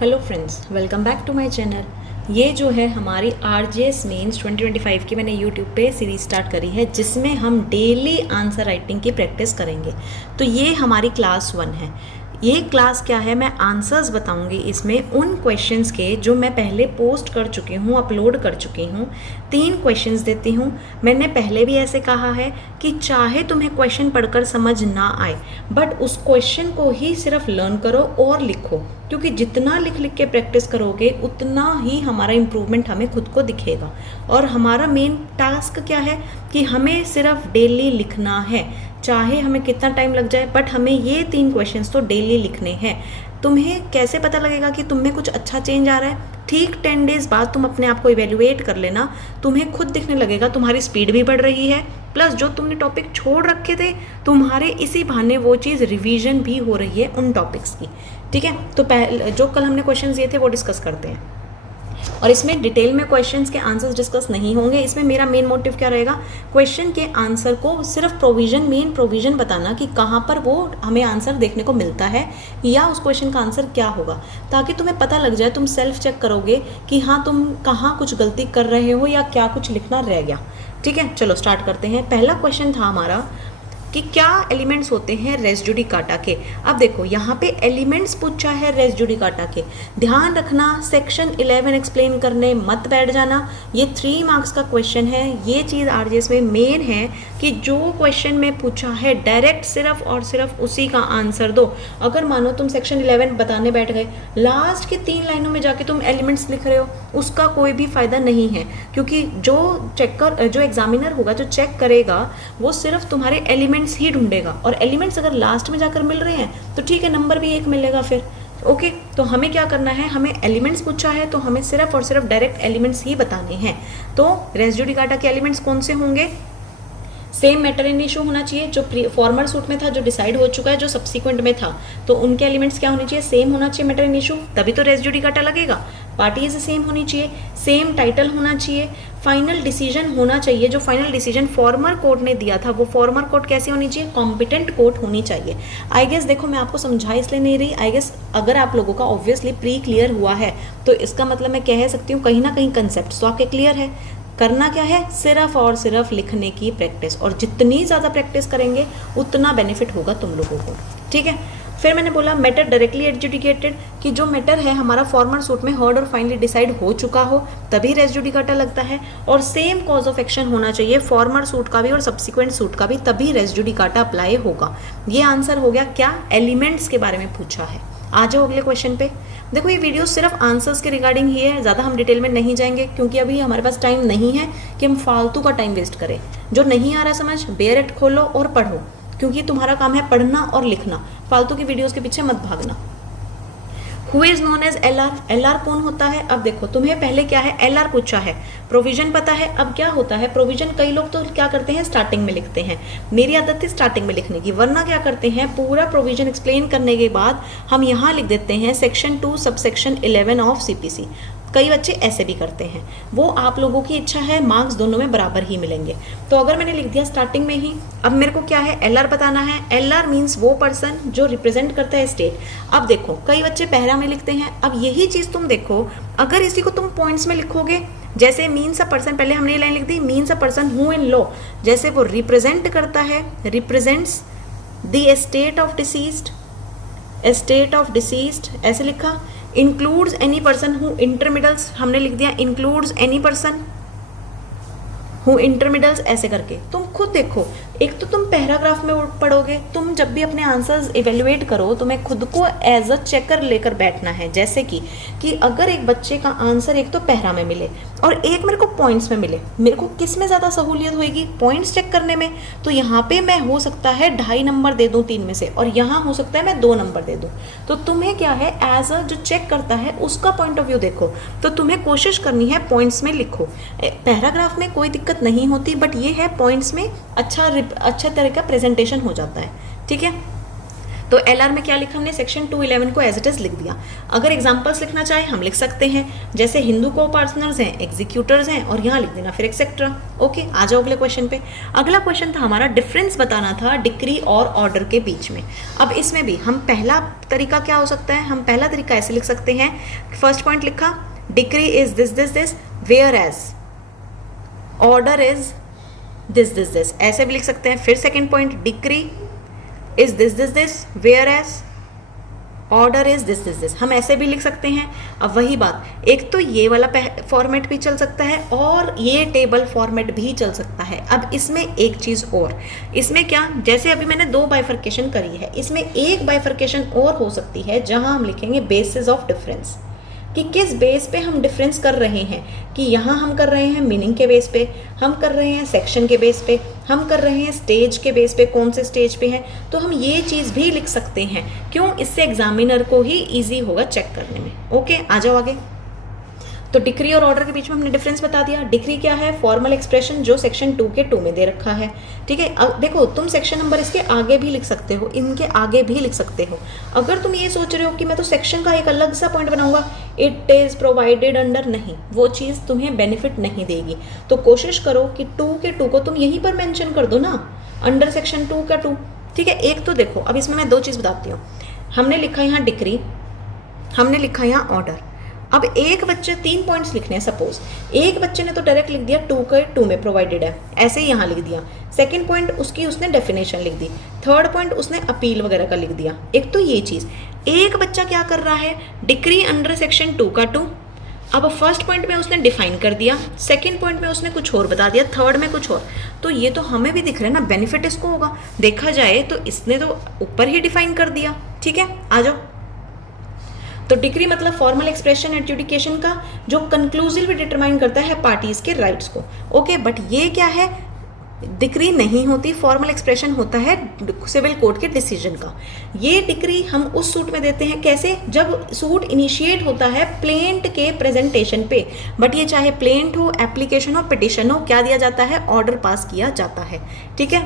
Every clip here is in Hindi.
Hello friends, welcome back to my channel. ये जो है हमारी आरजेएस मेंस 2025 की मैंने यूट्यूब पे सीरीज स्टार्ट करी है, जिसमें हम डेली आंसर राइटिंग की प्रैक्टिस करेंगे। तो ये हमारी क्लास 1 है। ये क्लास क्या है, मैं आंसर्स बताऊंगी इसमें उन क्वेश्चंस के जो मैं पहले पोस्ट कर चुकी हूँ, अपलोड कर चुकी हूँ। 3 क्वेश्चंस देती हूँ। मैंने पहले भी ऐसे कहा है कि चाहे तुम्हें क्वेश्चन पढ़कर समझ ना आए, बट उस क्वेश्चन को ही सिर्फ लर्न करो और लिखो, क्योंकि जितना लिख लिख के प्रैक्टिस करोगे उतना ही हमारा इम्प्रूवमेंट हमें खुद को दिखेगा। और हमारा मेन टास्क क्या है कि हमें सिर्फ डेली लिखना है, चाहे हमें कितना टाइम लग जाए, बट हमें ये 3 क्वेश्चंस तो डेली लिखने हैं। तुम्हें कैसे पता लगेगा कि तुम में कुछ अच्छा चेंज आ रहा है? ठीक 10 डेज बाद तुम अपने आप को इवेल्युएट कर लेना, तुम्हें खुद दिखने लगेगा तुम्हारी स्पीड भी बढ़ रही है, प्लस जो तुमने टॉपिक छोड़ रखे थे तुम्हारे इसी बहाने वो चीज़ रिवीजन भी हो रही है उन टॉपिक्स की। ठीक है, तो पहले जो कल हमने क्वेश्चंस दिए थे वो डिस्कस करते हैं। और इसमें डिटेल में क्वेश्चंस के आंसर्स डिस्कस नहीं होंगे। इसमें मेरा मेन मोटिव क्या रहेगा, क्वेश्चन के आंसर को सिर्फ मेन प्रोविजन बताना कि कहाँ पर वो हमें आंसर देखने को मिलता है या उस क्वेश्चन का आंसर क्या होगा, ताकि तुम्हें पता लग जाए, तुम सेल्फ चेक करोगे कि हाँ तुम कहाँ कुछ गलती कर रहे हो या क्या कुछ लिखना रह गया। ठीक है, चलो स्टार्ट करते हैं। पहला क्वेश्चन था हमारा कि क्या एलिमेंट्स होते हैं रेस जुडिकाटा के। अब देखो यहाँ पे एलिमेंट्स पूछा है रेस जुडिकाटा के। ध्यान रखना, सेक्शन 11 एक्सप्लेन करने मत बैठ जाना। ये 3 मार्क्स का क्वेश्चन है। ये चीज़ आरजेएस में मेन है कि जो क्वेश्चन में पूछा है डायरेक्ट सिर्फ और सिर्फ उसी का आंसर दो। अगर मानो तुम सेक्शन 11 बताने बैठ गए, लास्ट की 3 लाइनों में जाके तुम एलिमेंट्स लिख रहे हो, उसका कोई भी फायदा नहीं है, क्योंकि जो एग्जामिनर होगा, जो चेक करेगा, वो सिर्फ तुम्हारे एलिमेंट्स ही ढूंढेगा। और एलिमेंट्स अगर लास्ट में जाकर मिल रहे हैं तो ठीक है, नंबर भी 1 मिलेगा फिर। ओके, तो हमें क्या करना है, हमें एलिमेंट्स पूछा है तो हमें सिर्फ और सिर्फ डायरेक्ट एलिमेंट्स ही बताने हैं। तो रेस जुडिकाटा के एलिमेंट्स कौन से होंगे? सेम मैटर इन इशू होना चाहिए, जो फॉर्मर सूट में था, जो डिसाइड हो चुका है, जो सब्सिक्वेंट में था, तो उनके एलिमेंट्स क्या होने चाहिए? सेम होना चाहिए मैटर इन इशू, तभी तो रेस जुडिकाटा लगेगा। पार्टीज सेम होनी चाहिए, सेम टाइटल होना चाहिए, फाइनल डिसीजन होना चाहिए। जो फाइनल डिसीजन फॉर्मर कोर्ट ने दिया था वो फॉर्मर कोर्ट कैसी होनी चाहिए? कॉम्पिटेंट कोर्ट होनी चाहिए। आई गेस देखो, मैं आपको समझा इसलिए नहीं रही, आई गेस अगर आप लोगों का ऑब्वियसली प्री क्लियर हुआ है तो इसका मतलब मैं कह सकती हूँ कहीं ना कहीं कंसेप्ट तो आपके क्लियर है। करना क्या है, सिर्फ और सिर्फ लिखने की प्रैक्टिस, और जितनी ज़्यादा प्रैक्टिस करेंगे उतना बेनिफिट होगा तुम लोगों को। ठीक है, फिर मैंने बोला मैटर डायरेक्टली एडजुडिकेटेड, कि जो मैटर है हमारा फॉर्मर सूट में हर्ड और फाइनली डिसाइड हो चुका हो तभी रेस जुडिकाटा लगता है। और सेम कॉज ऑफ एक्शन होना चाहिए फॉर्मर सूट का भी और सब्सिक्वेंट सूट का भी, तभी रेस जुडिकाटा अप्लाई होगा। ये आंसर हो गया क्या, एलिमेंट्स के बारे में पूछा है। आ जाओ अगले क्वेश्चन पे। देखो ये वीडियो सिर्फ आंसर्स के रिगार्डिंग ही है, ज़्यादा हम डिटेल में नहीं जाएंगे, क्योंकि अभी हमारे पास टाइम नहीं है कि हम फालतू का टाइम वेस्ट करें। जो नहीं आ रहा समझ, बेयरट खोलो और पढ़ो, क्योंकि तुम्हारा काम है पढ़ना और लिखना, फालतू की वीडियोस के पीछे मत भागना। Who is known as LR, LR कौन होता है? अब देखो, तुम्हें पहले क्या है, एलआर पूछा है, प्रोविजन पता है। अब क्या होता है प्रोविजन, कई लोग तो क्या करते हैं स्टार्टिंग में लिखते हैं, मेरी आदत थी स्टार्टिंग में लिखने की, वरना क्या करते हैं पूरा प्रोविजन एक्सप्लेन करने के बाद हम यहाँ लिख देते हैं सेक्शन 2 सबसेक्शन 11 ऑफ सीपीसी। कई बच्चे ऐसे भी करते हैं, वो आप लोगों की इच्छा है, मार्क्स दोनों में बराबर ही मिलेंगे। तो अगर मैंने लिख दिया स्टार्टिंग में ही, अब मेरे को क्या है, एलआर बताना है। एलआर मीन्स वो पर्सन जो रिप्रेजेंट करता है स्टेट। अब देखो कई बच्चे पैरा में लिखते हैं, अब यही चीज़ तुम देखो, अगर इसी को तुम पॉइंट्स में लिखोगे, जैसे मीन्स अ पर्सन, पहले हमने ये लाइन लिख दी, means a person who in law, जैसे वो रिप्रेजेंट करता है, represents the estate of deceased, estate of deceased ऐसे लिखा। Includes any person who intermeddles, हमने लिख दिया includes any person who intermeddles, ऐसे करके तुम खुद देखो। एक तो तुम पैराग्राफ में पढ़ोगे, तुम जब भी अपने आंसर्स इवेल्युएट करो तुम्हें खुद को एज अ चेकर लेकर बैठना है। जैसे कि अगर एक बच्चे का आंसर एक तो पैरा में मिले और एक मेरे को पॉइंट्स में मिले, मेरे को किस में ज़्यादा सहूलियत होगी, पॉइंट्स चेक करने में। तो यहाँ पे मैं हो सकता है 2.5 नंबर दे दूँ 3 में से, और यहाँ हो सकता है मैं 2 नंबर दे दूँ। तो तुम्हें क्या है, एज अ जो चेक करता है उसका पॉइंट ऑफ व्यू देखो। तो तुम्हें कोशिश करनी है पॉइंट्स में लिखो। पैराग्राफ में कोई दिक्कत नहीं होती, बट ये है पॉइंट्स में अच्छा तरह का प्रेजेंटेशन हो जाता है। ठीक है, तो LR में क्या लिखा हमने, सेक्शन 211 को एज इट इज लिख दिया। अगर एग्जांपल्स लिखना चाहे हम लिख सकते हैं, जैसे हिंदू को पार्टनर्स हैं, एग्जीक्यूटर्स हैं, और यहाँ लिख देना फिर एक्सेट्रा। ओके, आ जाओ अगले क्वेश्चन पे। अगला क्वेश्चन था हमारा, डिफरेंस बताना था डिक्री और ऑर्डर के बीच में। अब इसमें भी हम पहला तरीका क्या हो सकता है, हम पहला तरीका ऐसे लिख सकते हैं, फर्स्ट पॉइंट लिखा decree is this this this, whereas order is this this this, ऐसे भी लिख सकते हैं। फिर second point, decree is this this this, whereas order is this this this, हम ऐसे भी लिख सकते हैं। अब वही बात, एक तो ये वाला फॉर्मेट भी चल सकता है और ये टेबल फॉर्मेट भी चल सकता है। अब इसमें एक चीज़ और, इसमें क्या, जैसे अभी मैंने 2 बाइफर्केशन करी है, इसमें एक बाइफर्केशन और हो सकती है जहां हम लिखेंगे बेसिस ऑफ डिफरेंस, कि किस बेस पे हम डिफरेंस कर रहे हैं, कि यहाँ हम कर रहे हैं मीनिंग के बेस पे, हम कर रहे हैं सेक्शन के बेस पे, हम कर रहे हैं स्टेज के बेस पे, कौन से स्टेज पे है, तो हम ये चीज़ भी लिख सकते हैं। क्यों, इससे एग्जामिनर को ही इजी होगा चेक करने में। ओके, आ जाओ आगे। तो डिक्री और ऑर्डर के बीच में हमने डिफरेंस बता दिया। डिक्री क्या है, फॉर्मल एक्सप्रेशन जो सेक्शन 2 के 2 में दे रखा है। ठीक है, अब देखो तुम सेक्शन नंबर इसके आगे भी लिख सकते हो, इनके आगे भी लिख सकते हो। अगर तुम ये सोच रहे हो कि मैं तो सेक्शन का एक अलग सा पॉइंट बनाऊंगा, इट इज प्रोवाइडेड अंडर, नहीं, वो चीज़ तुम्हें बेनिफिट नहीं देगी। तो कोशिश करो कि 2 के 2 को तुम यहीं पर मेंशन कर दो ना, अंडर सेक्शन 2 का 2। ठीक है, एक तो देखो अब इसमें मैं 2 चीज़ बताती हूँ। हमने लिखा यहाँ डिक्री, हमने लिखा यहाँ ऑर्डर। अब एक बच्चे 3 पॉइंट्स लिखने हैं, सपोज एक बच्चे ने तो डायरेक्ट लिख दिया 2 के 2 में प्रोवाइडेड है, ऐसे ही यहाँ लिख दिया। सेकंड पॉइंट उसकी उसने डेफिनेशन लिख दी, थर्ड पॉइंट उसने अपील वगैरह का लिख दिया। एक तो ये चीज़, एक बच्चा क्या कर रहा है, डिक्री अंडर सेक्शन 2 का 2। अब फर्स्ट पॉइंट में उसने डिफाइन कर दिया, सेकंड पॉइंट में उसने कुछ और बता दिया, थर्ड में कुछ और। तो ये तो हमें भी दिख रहा है ना, बेनिफिट इसको होगा। देखा जाए तो इसने तो ऊपर ही डिफाइन कर दिया। ठीक है, आ जाओ। तो डिक्री मतलब फॉर्मल एक्सप्रेशन एडजुडिकेशन का जो कंक्लूसिवली डिटरमाइन करता है पार्टीज के राइट्स को। ओके, बट ये क्या है, डिक्री नहीं होती, फॉर्मल एक्सप्रेशन होता है सिविल कोर्ट के डिसीजन का। ये डिक्री हम उस सूट में देते हैं, कैसे, जब सूट इनिशिएट होता है प्लेंट के प्रेजेंटेशन पे। बट ये चाहे प्लेंट हो, एप्लीकेशन हो, पिटिशन हो, क्या दिया जाता है, ऑर्डर पास किया जाता है। ठीक है,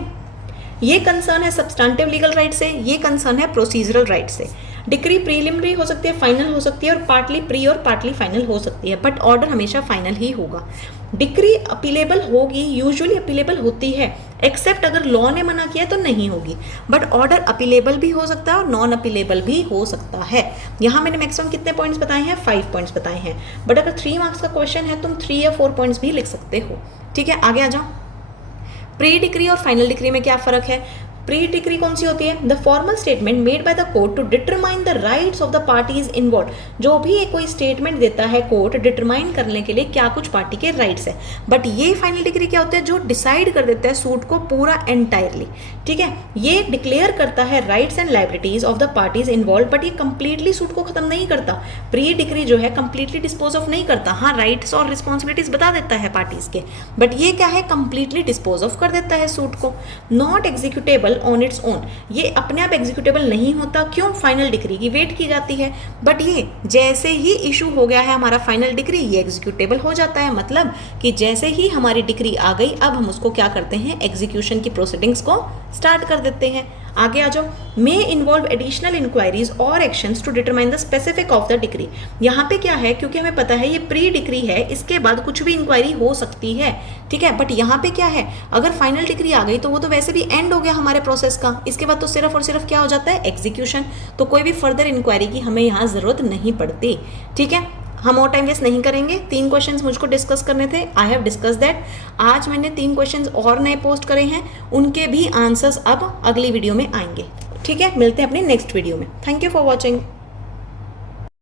ये कंसर्न है सब्सटेंटिव लीगल राइट से, ये कंसर्न है प्रोसीजरल राइट से। डिक्री प्रीलिमिनरी हो सकती है, फाइनल हो सकती है, और पार्टली प्री और पार्टली फाइनल हो सकती है, बट ऑर्डर हमेशा फाइनल ही होगा। डिक्री अपीलेबल होगी, यूजुअली अपीलेबल होती है, एक्सेप्ट अगर लॉ ने मना किया तो नहीं होगी। बट ऑर्डर अपीलेबल भी हो सकता है और नॉन अपीलेबल भी हो सकता है। यहाँ मैंने मैक्सिमम कितने पॉइंट्स बताए हैं, 5 पॉइंट्स बताए हैं। बट अगर 3 मार्क्स का क्वेश्चन है तुम 3 या 4 पॉइंट्स भी लिख सकते हो। ठीक है, आगे आ जाओ। प्री डिक्री और फाइनल डिक्री में क्या फर्क है। प्री डिक्री कौन सी होती है, the formal statement made by the court to determine the rights of the parties involve. जो भी कोई स्टेटमेंट देता है कोर्ट डिटरमाइन करने के लिए क्या कुछ पार्टी के राइट्स है। बट ये फाइनल डिक्री क्या होता है, जो डिसाइड कर देता है सूट को पूरा एंटायरली। ठीक है, ये डिक्लेयर करता है rights and liabilities of the parties involve, but ये कंप्लीटली सूट को खत्म नहीं करता। प्री डिक्री जो है कंप्लीटली डिस्पोज ऑफ नहीं करता, हाँ राइट्स और रिस्पॉन्सिबिलिटीज बता देता है पार्टीज के, बट ये क्या है, कंप्लीटली डिस्पोज ऑफ कर देता है सूट को। Not executable on its own, ये अपने आप एग्जीक्यूटेबल नहीं होता। क्यों, फाइनल डिक्री की वेट की जाती है। बट ये जैसे ही इशू हो गया है हमारा फाइनल डिक्री, ये एग्जीक्यूटेबल हो जाता है। मतलब कि जैसे ही हमारी डिक्री आ गई, अब हम उसको क्या करते हैं, एग्जीक्यूशन की प्रोसीडिंग्स को स्टार्ट कर देते हैं। आगे आ जाओ। मे इन्वॉल्व एडिशनल इंक्वायरीज और actions to determine the specific of the decree. यहाँ पे क्या है, क्योंकि हमें पता है ये प्री डिक्री है, इसके बाद कुछ भी इंक्वायरी हो सकती है। ठीक है, बट यहाँ पे क्या है, अगर फाइनल डिक्री आ गई तो वो तो वैसे भी एंड हो गया हमारे प्रोसेस का। इसके बाद तो सिर्फ और सिर्फ क्या हो जाता है, एग्जीक्यूशन। तो कोई भी फर्दर इंक्वायरी की हमें यहाँ जरूरत नहीं पड़ती। ठीक है, हम और टाइम वेस्ट नहीं करेंगे। 3 क्वेश्चंस मुझको डिस्कस करने थे, आई हैव डिस्कस दैट। आज मैंने 3 क्वेश्चंस और नए पोस्ट करे हैं, उनके भी आंसर्स अब अगली वीडियो में आएंगे। ठीक है, मिलते हैं अपनी नेक्स्ट वीडियो में। Thank you for watching.